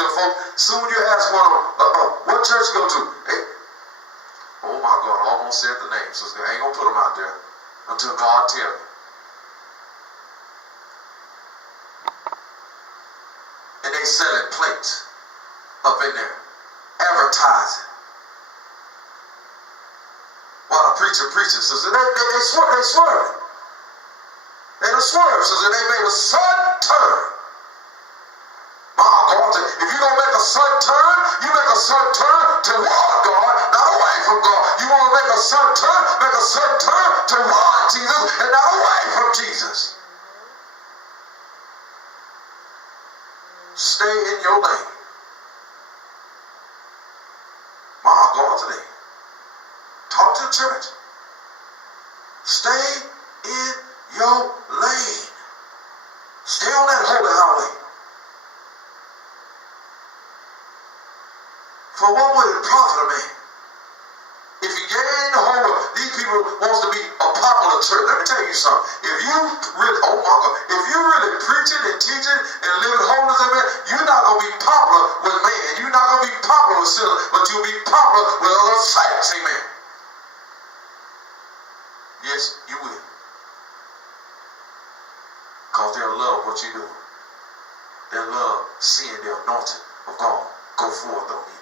them folks. Soon you ask one of them, what church you go to? Hey, oh my God, I almost said the name, so I ain't gonna put them out there until God tell me. And they selling plates up in there, advertising. While the preacher preaches, so they swerve. They don't swerve, so they made a sudden turn. My God, if you're going to make a sudden turn, you make a sudden turn toward God, not away from God. You want to make a sudden turn toward Jesus and not away from Jesus. Stay in your lane. My God, today. Talk to the church. Stay in your lane. Stay on that holy highway. For what would it profit a man if he gain the whole world? These people wants to be a popular church. Let me tell you something. If you really, oh my God, if you really preaching and teaching and living holiness, amen, you're not going to be popular with man. You're not going to be popular with sinners, but you'll be popular with other saints, amen. Yes, you will. Because they'll love what you do. They'll love seeing the anointing of God go forth on you.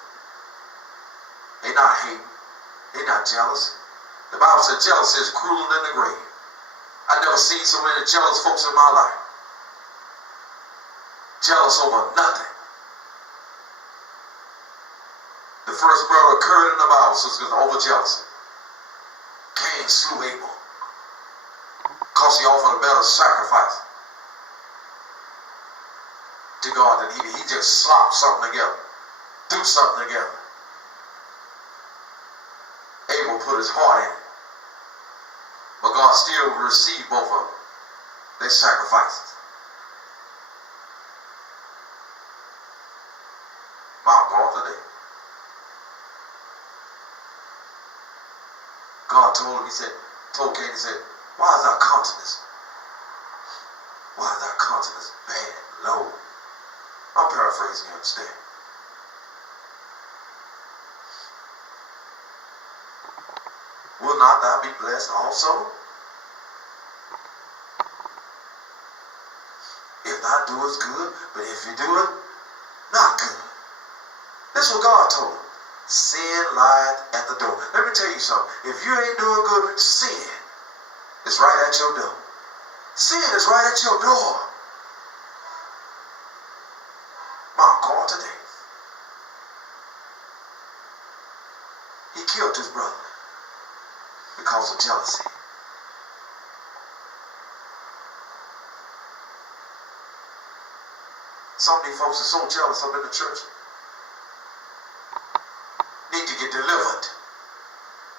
They're not hating. They're not jealous. The Bible says jealousy is crueler than the grave. I've never seen so many jealous folks in my life. Jealous over nothing. The first murder occurred in the Bible, so it's over jealousy. Cain slew Abel because he offered a better sacrifice to God than he did. He just slopped something together, threw something together. Abel put his heart in it, but God still received both of them. They sacrifices. My God, today. God told him, told Cain, he said, why is our countenance bad, low? I'm paraphrasing, you understand. Will not thou be blessed also? If thou doest good, but if you do it not good. This is what God told him. Sin lieth at the door. Let me tell you something. If you ain't doing good, sin is right at your door. Sin is right at your door. My God, today. He killed his brother because of jealousy. Some of these folks are so jealous up in the church. Need to get delivered.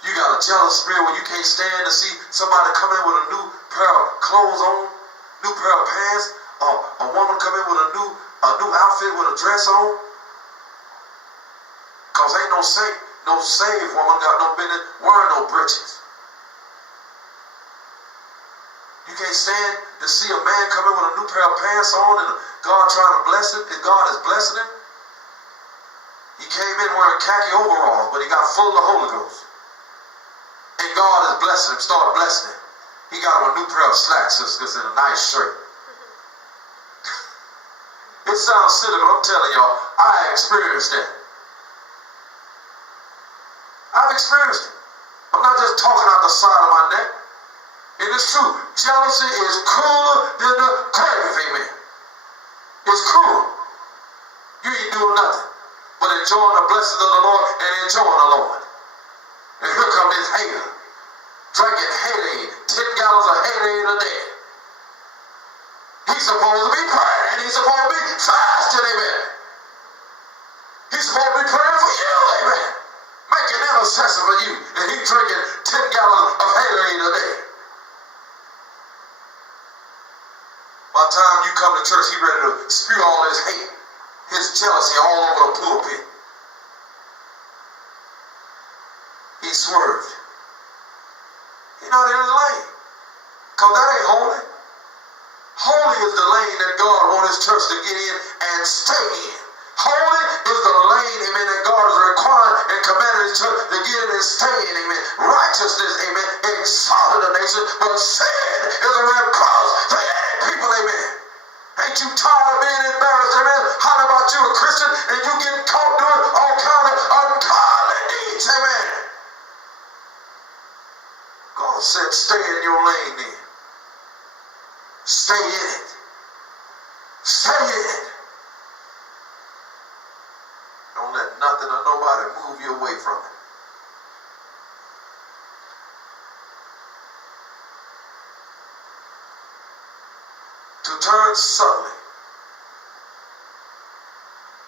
You got a jealous spirit where you can't stand to see somebody come in with a new pair of clothes on, new pair of pants, or a woman come in with a new outfit with a dress on. Because ain't no saved woman got no business wearing no breeches. You can't stand to see a man come in with a new pair of pants on and God trying to bless him, and God is blessing him. He came in wearing khaki overalls, but he got full of the Holy Ghost. And God is blessing him, started blessing him. He got him a new pair of slacks because in a nice shirt. It sounds silly, but I'm telling y'all, I experienced that. I've experienced it. I'm not just talking out the side of my neck. It is true. Jealousy is crueler than the grave, amen. It's cruel. You ain't doing nothing but enjoying the blessings of the Lord and enjoying the Lord. And here comes this hater, drinking Haterade, 10 gallons of Haterade a day. He's supposed to be praying. He's supposed to be fasting, amen. He's supposed to be praying for you, amen. Making intercession for you. And he's drinking 10 gallons of Haterade a day. By the time you come to church, he's ready to spew all his hate, his jealousy all over the pulpit. He swerved. He's not in his lane. Because that ain't holy. Holy is the lane that God wants his church to get in and stay in. Holy and staying, amen. Righteousness, amen, exalted a nation, but sin is a reproach to any people, amen. Ain't you tired of being embarrassed, amen? How about you a Christian and you getting caught doing all kinds of ungodly deeds, amen? God said, stay in your lane then. Stay in it. Stay in it. Don't let nothing or nobody move you away from it. To turn suddenly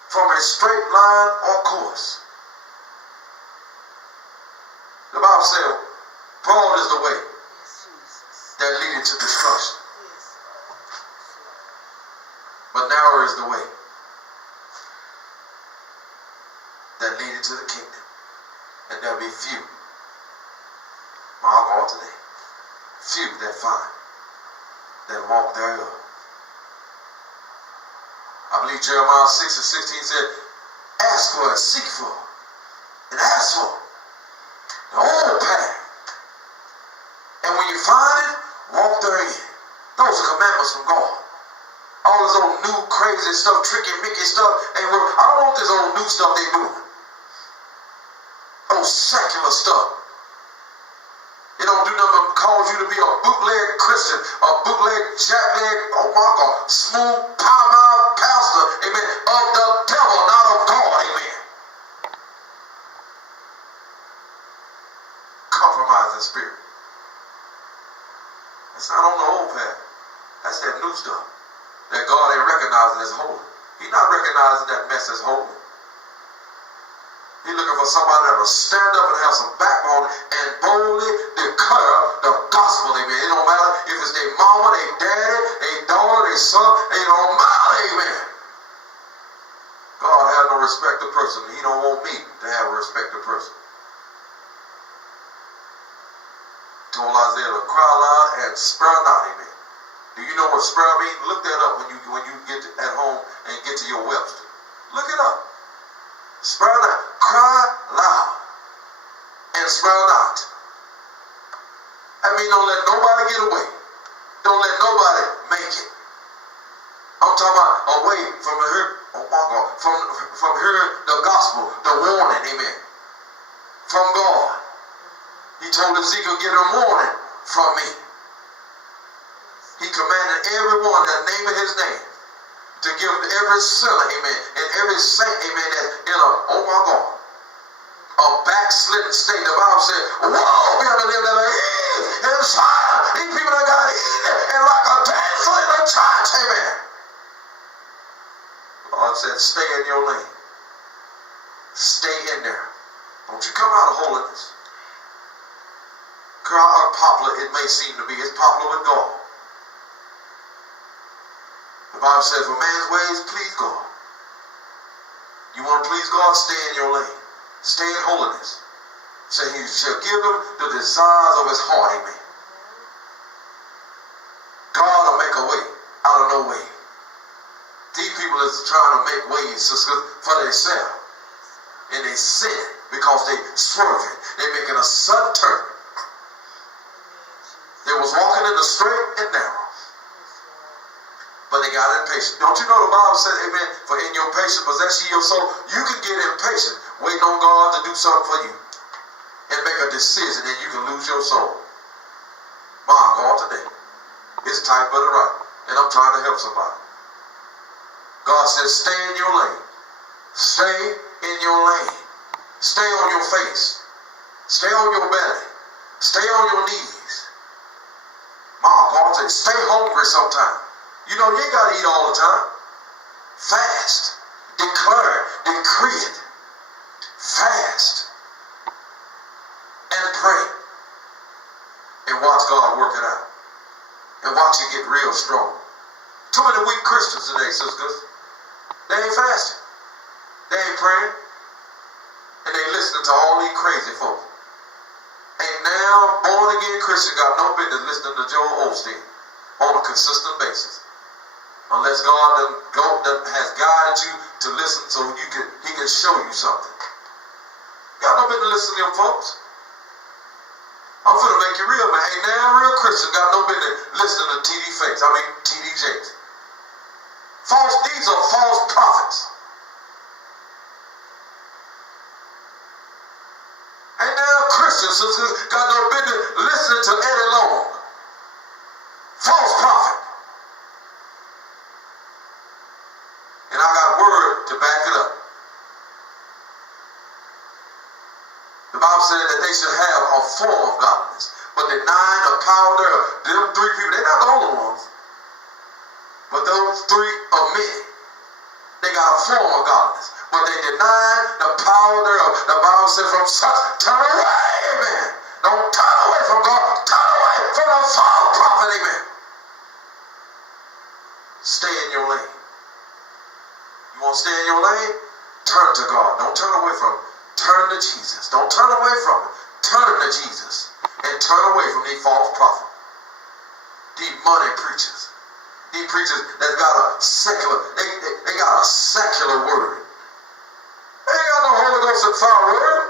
from a straight line or course. The Bible says, broad is the way that leadeth to destruction, but narrow is the way that leadeth to the kingdom, and there'll be few, my God, today, few that find, that walk thereof. I believe Jeremiah 6:16 said, ask for and seek for, and ask for the old path. And when you find it, walk therein. Those are commandments from God. All this old new crazy stuff, tricky Mickey stuff, ain't work. I don't want this old new stuff they doing. Old secular stuff. It don't do nothing but cause you to be a bootleg Christian, a bootleg, jackleg, oh my God, smooth, power-mouth pastor, amen, of the devil, not of God, amen. Compromising spirit. It's not on the old path. That's that new stuff that God ain't recognizing as holy. He's not recognizing that mess as holy. He's looking for somebody that will stand up and have some backbone and boldly declare the gospel, amen. It don't matter if it's their mama, their daddy, their daughter, their son, it don't matter, amen. God has no respect of person. He don't want me to have a respect of person. Told Isaiah to cry loud and spare not, amen. Do you know what spare means? Look that up when you get at home and get to your Webster. Look it up. Spare not. Cry loud and spare not. I mean, don't let nobody get away. Don't let nobody make it. I'm talking about away from here. Oh my God. From hearing the gospel, the warning, amen. From God. He told Ezekiel, get a warning from me. He commanded everyone that named his name to give every sinner, amen, and every saint, amen, that in a, oh my God, a backslidden state. The Bible said, woe be unto them that are eat and fire. These people that got eaten and like a damsel in a church, amen. God said, stay in your lane. Stay in there. Don't you come out of holiness. How unpopular it may seem to be, it's popular with God. The Bible says, for man's ways please God. You want to please God? Stay in your lane. Stay in holiness. Say he shall give him the desires of his heart, amen. God will make a way out of no way. These people is trying to make ways for themselves. And they sin because they swerving. They're making a sudden turn. They was walking in the straight and narrow. But they got impatient. Don't you know the Bible said, amen, for in your patience possess ye your soul. You can get impatient waiting on God to do something for you. And make a decision and you can lose your soul. My God, today. It's tight but right. And I'm trying to help somebody. God says, stay in your lane. Stay in your lane. Stay on your face. Stay on your belly. Stay on your knees. My God, stay hungry sometime. You know, you ain't got to eat all the time. Fast. Declare it. Decree it. Fast. And pray. And watch God work it out. And watch you get real strong. Too many weak Christians today, sisters. They ain't fasting. They ain't praying. And they listening to all these crazy folks. And now, born-again Christian got no business listening to Joel Osteen on a consistent basis. Unless God has guided you to listen so he can show you something. Got no business listening to them folks. I'm finna make you real, man. Ain't now real Christians got no business listening to TD fakes. I mean TD Jakes. These are false prophets. Ain't now Christians got no business listening to Eddie Long. False prophet. And I got word to back it up. The Bible said that they should have a form of godliness, but denying the power thereof. Them three people, they're not the only ones, but those three of men, they got a form of godliness, but they deny the power thereof. The Bible says from such, turn away, amen. Don't turn away from God, turn away from the false prophet, amen. Stay in your lane. You want to stay in your lane? Turn to God. Don't turn away from it. Turn to Jesus. Don't turn away from it. Turn to Jesus. And turn away from these false prophets. These money preachers. These preachers that got a secular, they got a secular word. They ain't got no Holy Ghost and fire word.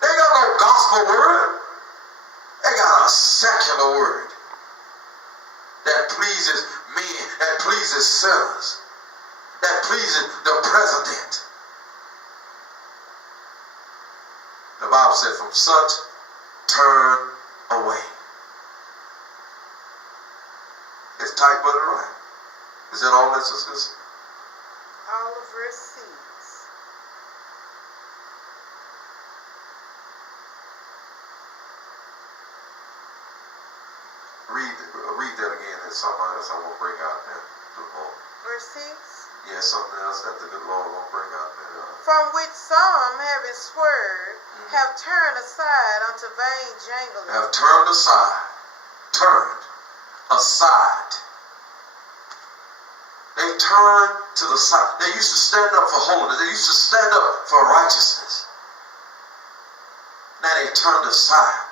They ain't got no gospel word. They got a secular word that pleases men, that pleases sinners, that pleases the president. The Bible said, from such, turn away. It's tight, but it's right. Is that all that, sisters? All of verse 6. Read that again. There's something else I want to bring out there. Verse 6. Yeah, something else that the good Lord will bring out there. From which some, having swerved, have turned aside unto vain jangling. Have turned aside. Turned aside. They turned to the side. They used to stand up for holiness. They used to stand up for righteousness. Now they turned aside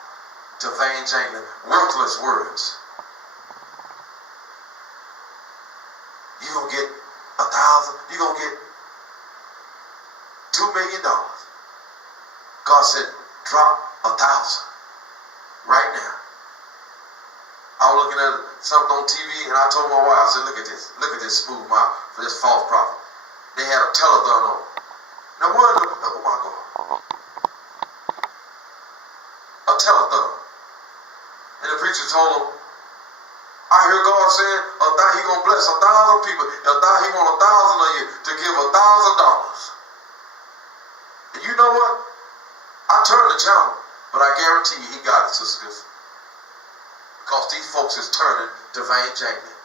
to vain jangling, worthless words. You're going to get 1,000. You're going to get $2 million. God said, drop 1,000 right now. I was looking at something on TV and I told my wife, I said, look at this smooth mouth for this false prophet. They had a telethon on. Now what? Oh my God. A telethon. And the preacher told him, I hear God saying, He gonna bless 1,000 people. He want 1,000 of you to give $1,000. And you know what? I turned the channel, but I guarantee you he got it, sisters. Because these folks is turning to vain jangling.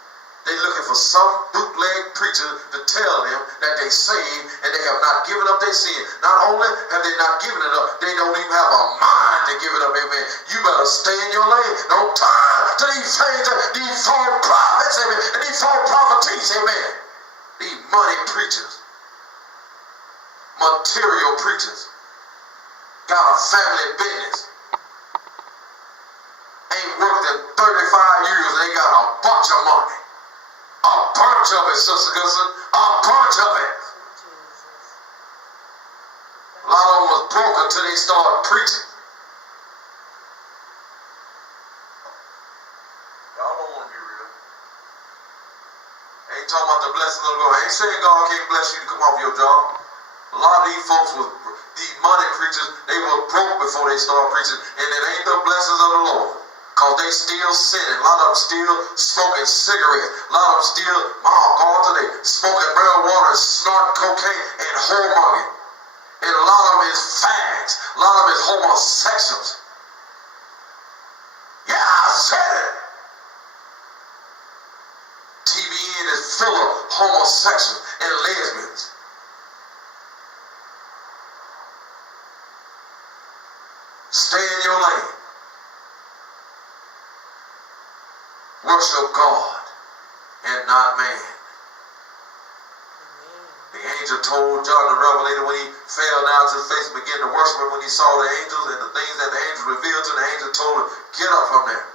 They looking for some bootleg preacher to tell them that they saved and they have not given up their sin. Not only have they not given it up, they don't even have a mind to give it up, amen. You better stay in your lane. Don't turn to these things, these false prophets, amen, and these false propheties, amen. These money preachers, material preachers, got a family business. Ain't worked in 35 years, they got a bunch of money. A bunch of it, Sister Goodson. A bunch of it. A lot of them was broke until they started preaching. Y'all don't want to be real. I ain't talking about the blessing of God. I ain't saying God can't bless you to come off your job. A lot of these folks was, these money preachers, they were broke before they started preaching. And it ain't the blessings of the Lord. Because they still sinning. A lot of them still smoking cigarettes. A lot of them still, God today, smoking marijuana, snorting cocaine, and whoremongering. And a lot of them is fags. A lot of them is homosexuals. Yeah, I said it. TVN is full of homosexuals and lesbians. Stay in your lane. Worship God and not man. The angel told John the Revelator when he fell down to his face and began to worship him when he saw the angels and the things that the angel revealed to the angel told him, get up from there.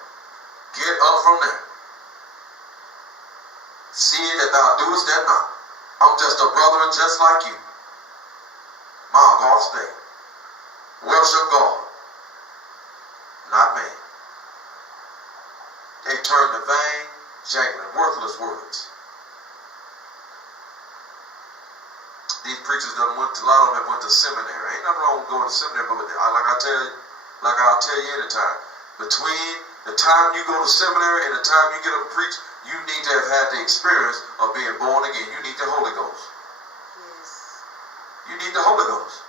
Get up from there. See that thou doest that not. I'm just a brother and just like you. My God, stay. Worship God, not man. They turned to vain, jangling, worthless words. These preachers a lot of them have went to seminary. Ain't nothing wrong with going to seminary, but I'll tell you anytime, between the time you go to seminary and the time you get up and preach, you need to have had the experience of being born again. You need the Holy Ghost. Yes. You need the Holy Ghost.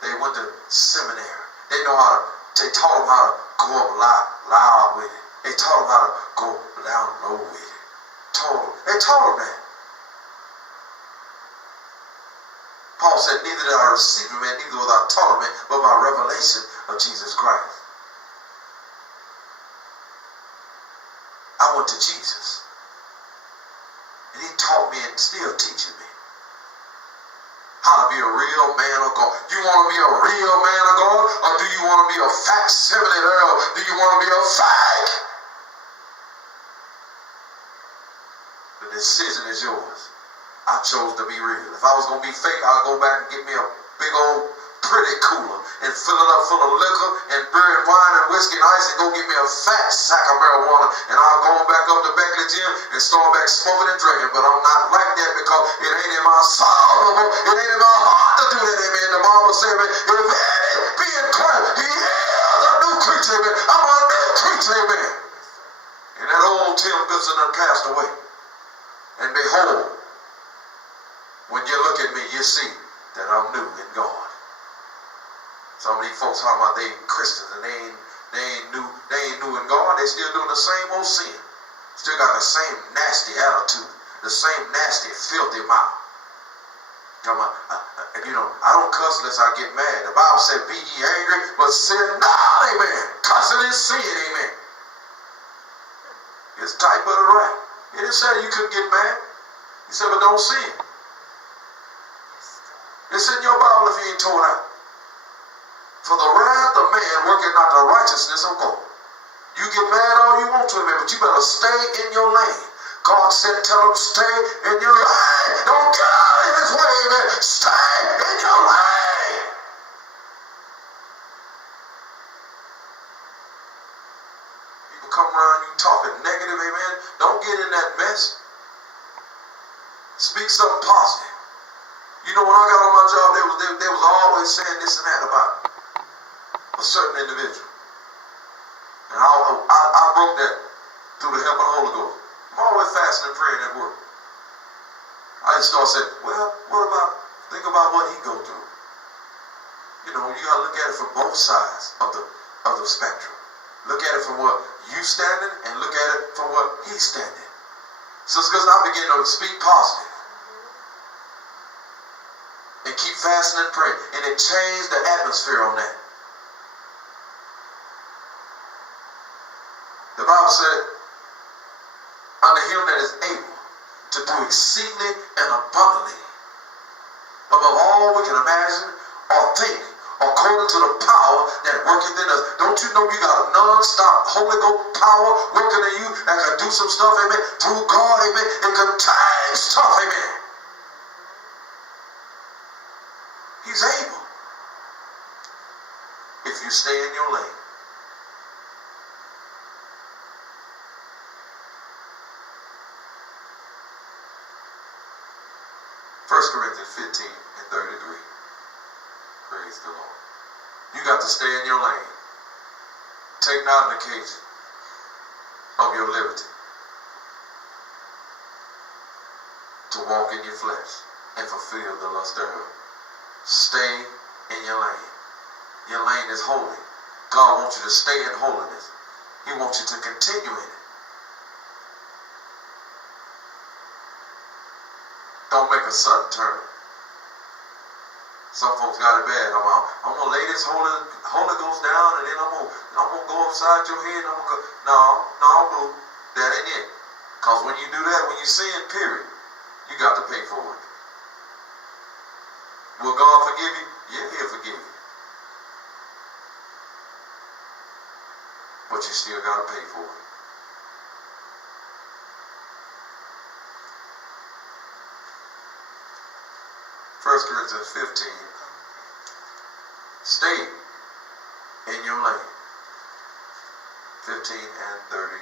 They went to seminary. They taught them how to go up loud with it. They taught them how to go down low with it. They taught them that. Paul said, neither did I receive a man, neither was I taught a man, but by revelation of Jesus Christ. I went to Jesus. And he taught me and still teaching me how to be a real man of God. You want to be a real man of God? Or do you want to be a facsimile girl? Do you want to be a fake? The decision is yours. I chose to be real. If I was going to be fake, I'll go back and get me a big old pretty cooler and fill it up full of liquor and beer and wine and whiskey and ice and go get me a fat sack of marijuana, and I'll go back up to back of the gym and start back smoking and drinking. But I'm not like that because it ain't in my soul. It ain't in my heart to do that, amen. The Bible says, amen, if any be in Christ, he is a new creature, amen. I'm a new creature, amen. And that old Tim Goodson done passed away. And behold, when you look at me, you see that I'm new in God. Some of these folks talking about they ain't Christians and they ain't new in God. They still doing the same old sin. Still got the same nasty attitude, the same nasty, filthy mouth. Come on, I don't cuss unless I get mad. The Bible said, be ye angry, but sin not, amen. Cussing is sin, amen. It's tight but right. It didn't say you couldn't get mad. He said, but don't sin. It's in your Bible if you ain't torn out. For the wrath of man working not the righteousness of God. You get mad all you want to, man, but you better stay in your lane. God said, tell him, stay in your lane. Don't get out of his way, man. Stay in your lane. People come around you talking negative, amen. Don't get in that mess. Speak something positive. You know, when I got on my job, they was always saying this and that about a certain individual. And I broke that through the help of the Holy Ghost. I'm always fasting and praying at work. I just started saying, well, think about what he go through. You know, you got to look at it from both sides of the spectrum. Look at it from what you standing and look at it from what he's standing. So it's because I begin to speak positive. And keep fasting and praying. And it changed the atmosphere on that. The Bible said, unto him that is able to do exceedingly and abundantly above all we can imagine or think, according to the power that worketh in us. Don't you know you got a non-stop Holy Ghost power working in you that can do some stuff, amen, through God, amen. It contains stuff, amen. He's able. If you stay in your lane. First Corinthians 15 and 33. Praise the Lord. You got to stay in your lane. Take not an occasion of your liberty to walk in your flesh and fulfill the lust thereof. Stay in your lane. Your lane is holy. God wants you to stay in holiness. He wants you to continue in it. Don't make a sudden turn. Some folks got it bad. I'm gonna lay this Holy Ghost down, and then I'm gonna go upside your head. No, boo. That ain't it. Cause when you do that, when you sin, period, you got to pay for it. Will God forgive you? Yeah, he'll forgive you. But you still got to pay for it. First Corinthians 15. Stay your lane. 15 and 33.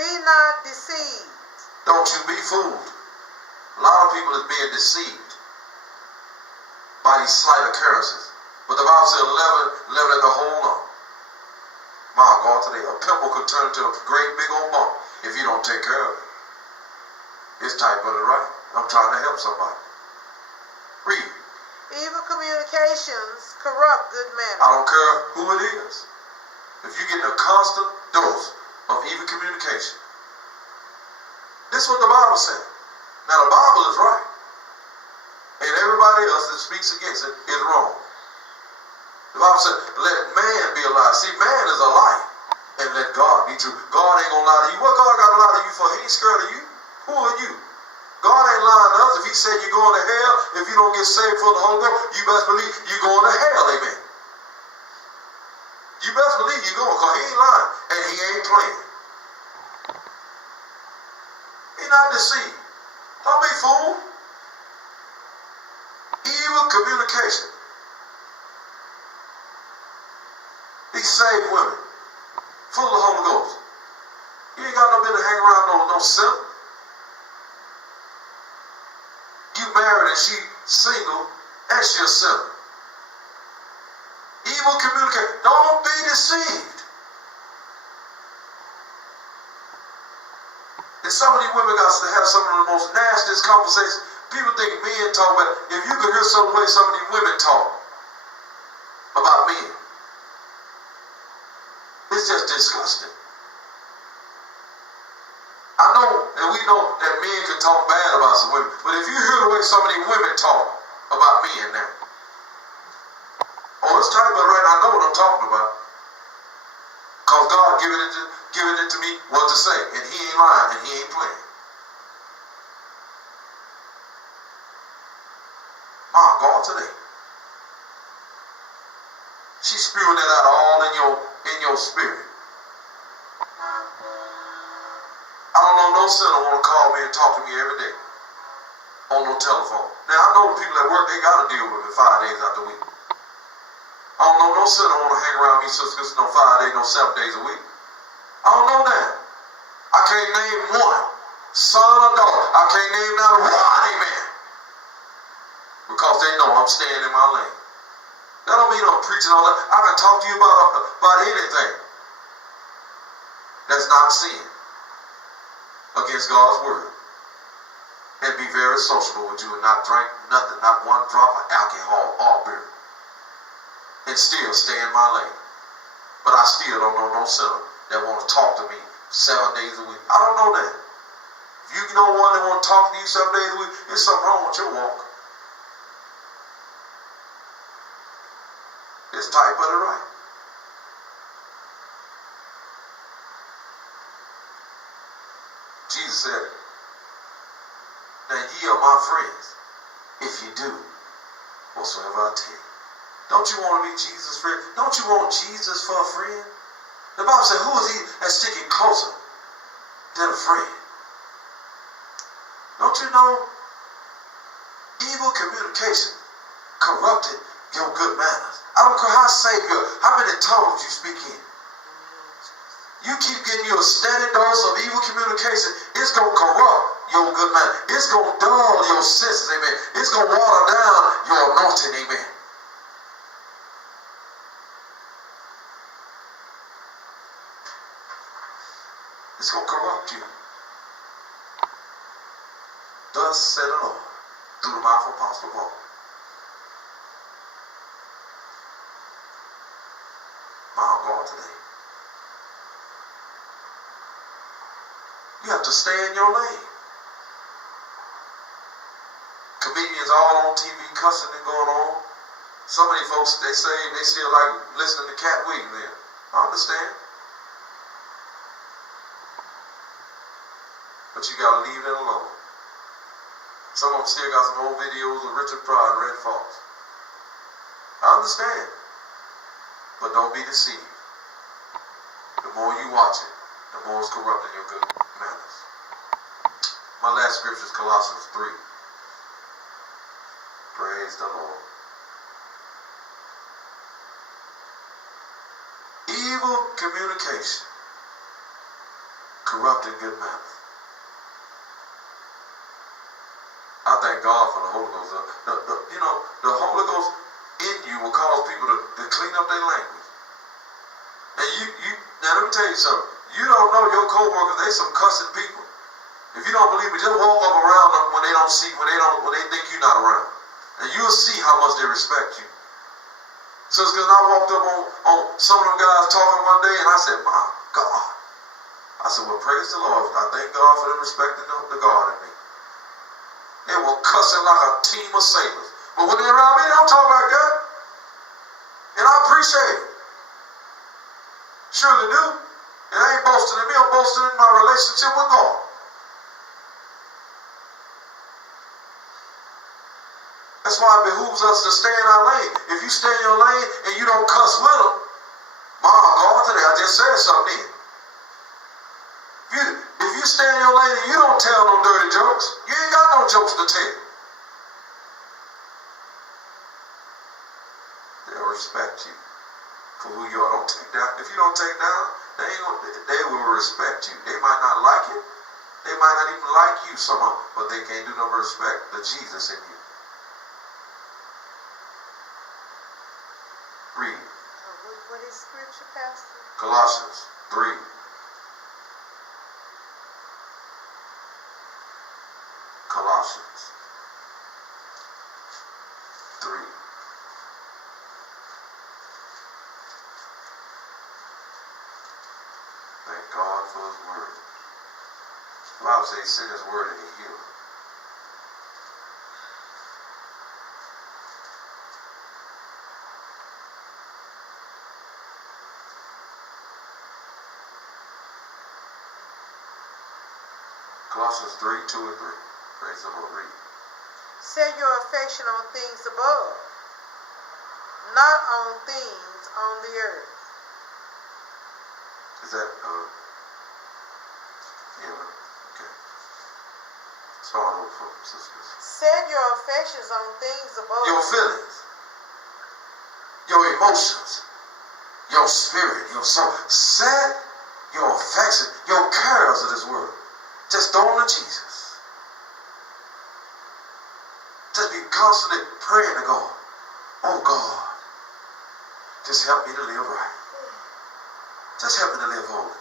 Be not deceived. Don't you be fooled. A lot of people is being deceived by these slight occurrences. But the Bible says 11 at the whole lump. My God, today, a pimple could turn into a great big old bump if you don't take care of it. It's tight, but it's right. I'm trying to help somebody. Read. Evil communications corrupt good manners. I don't care who it is. If you're getting a constant dose of evil communication. This is what the Bible said. Now the Bible is right. And everybody else that speaks against it is wrong. The Bible said, let man be a liar. See, man is a liar. And let God be true. God ain't gonna lie to you. What God got to lie to you for? He ain't scared of you. Who are you? God ain't lying to us. If he said you're going to hell, if you don't get saved for the Holy Ghost, you best believe you're going to hell, amen. You best believe you're going, because he ain't lying, and he ain't playing. He's not deceived. Don't be fooled. Evil communication. These saved women, full of the Holy Ghost. You ain't got no business hang around no sinner. You married and she single, and she a sinner. Evil communication. Don't be deceived. And some of these women got to have some of the most nastiest conversations. People think men talk about, if you could hear some way some of these women talk about men, it's just disgusting. I know, and we know that men can talk bad about some women, but if you hear the way some of these women talk about men now, oh, it's tight, but right, I know what I'm talking about. Because God giving it to me what to say, and he ain't lying, and he ain't playing. My God, today. She's spewing that out all in your spirit. I don't know no sinner want to call me and talk to me every day on no telephone. Now, I know the people at work, they got to deal with me 5 days out the week. I don't know no sinner want to hang around me sisters no 5 days, no 7 days a week. I don't know that. I can't name one son or daughter. I can't name not one, amen. Because they know I'm staying in my lane. That don't mean I'm preaching all that. I can talk to you about anything that's not sin against God's word. And be very sociable with you and not drink nothing, not one drop of alcohol or beer. And still stay in my lane. But I still don't know no sinner that want to talk to me 7 days a week. I don't know that. If you know one that want to talk to you 7 days a week, there's something wrong with your walk. It's tight, but it's right. Jesus said, now ye are my friends, if you do whatsoever I tell you. Don't you want to be Jesus' friend? Don't you want Jesus for a friend? The Bible said, who is he that's sticking closer than a friend? Don't you know evil communication corrupted your good manners? I don't care how saved you are, how many tongues you speak in. You keep getting you a steady dose of evil communication, it's going to corrupt your good manners. It's going to dull your senses, amen. It's going to water down your anointing, amen. It's going to corrupt you. Thus said the Lord, through the mouth of Apostle Paul. My God, today. You have to stay in your lane. Comedians all on TV cussing and going on. Some of these folks, they say they still like listening to Cat Williams then. I understand. But you got to leave that alone. Some of them still got some old videos of Richard Pryor and Red Fox. I understand. But don't be deceived. The more you watch it, the more it's corrupting your good manners. My last scripture is Colossians 3. Praise the Lord. communication, corrupting good manners. I thank God for the Holy Ghost. The Holy Ghost in you will cause people to clean up their language. And now let me tell you something. You don't know your co-workers, they some cussing people. If you don't believe me, just walk up around them when they think you're not around. And you'll see how much they respect you. So it's because I walked up on some of them guys talking one day, and I said, my God. I said, well, praise the Lord. I thank God for them respecting the God in me. They were cussing like a team of sailors. But when they're around me, they don't talk like that. And I appreciate it. Surely do. And I ain't boasting in me, I'm boasting in my relationship with God. That's why it behooves us to stay in our lane. If you stay in your lane and you don't cuss with them, my God, today I just said something in. If you stay in your lane and you don't tell no dirty jokes, you ain't got no jokes to tell. They'll respect you for who you are. Don't take down. If you don't take down, they will respect you. They might not like it. They might not even like you, but they can't do no respect the Jesus in you. Read. What is scripture, Pastor? Colossians 3. Colossians 3. Thank God for His word. The Bible says He sent His word and He healed. Colossians 3, 2 and 3. Praise the Lord. Read. Set your affection on things above, not on things on the earth. Is that, yeah, okay. Start over from sisters. Set your affections on things above. Your feelings, your emotions, your spirit, your soul. Set your affection, your cares of this world. Just throw them to Jesus. Just be constantly praying to God. Oh God, just help me to live right. Just help me to live holy.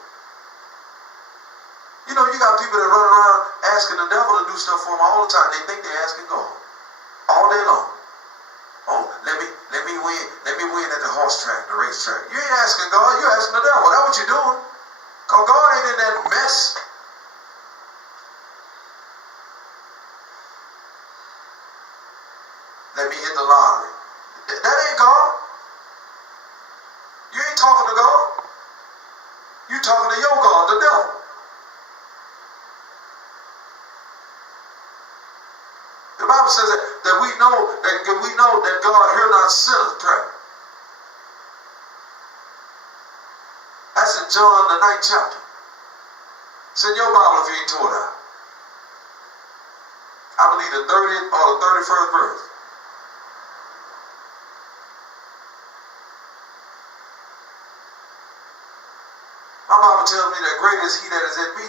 You know, you got people that run around asking the devil to do stuff for them all the time. They think they're asking God all day long. Oh, let me win. Let me win at the horse track, the race track. You ain't asking God, you're asking the devil. That's what you're doing. Because God ain't in that mess. Let me hit the lottery. That ain't God. You ain't talking to God. You talking to your God, the devil. The Bible says that we know that God hear not sinners pray. That's in John the 9th chapter. It's in your Bible if you ain't tore it out. I believe the 30th or the 31st verse. My Bible tells me that greater is He that is in me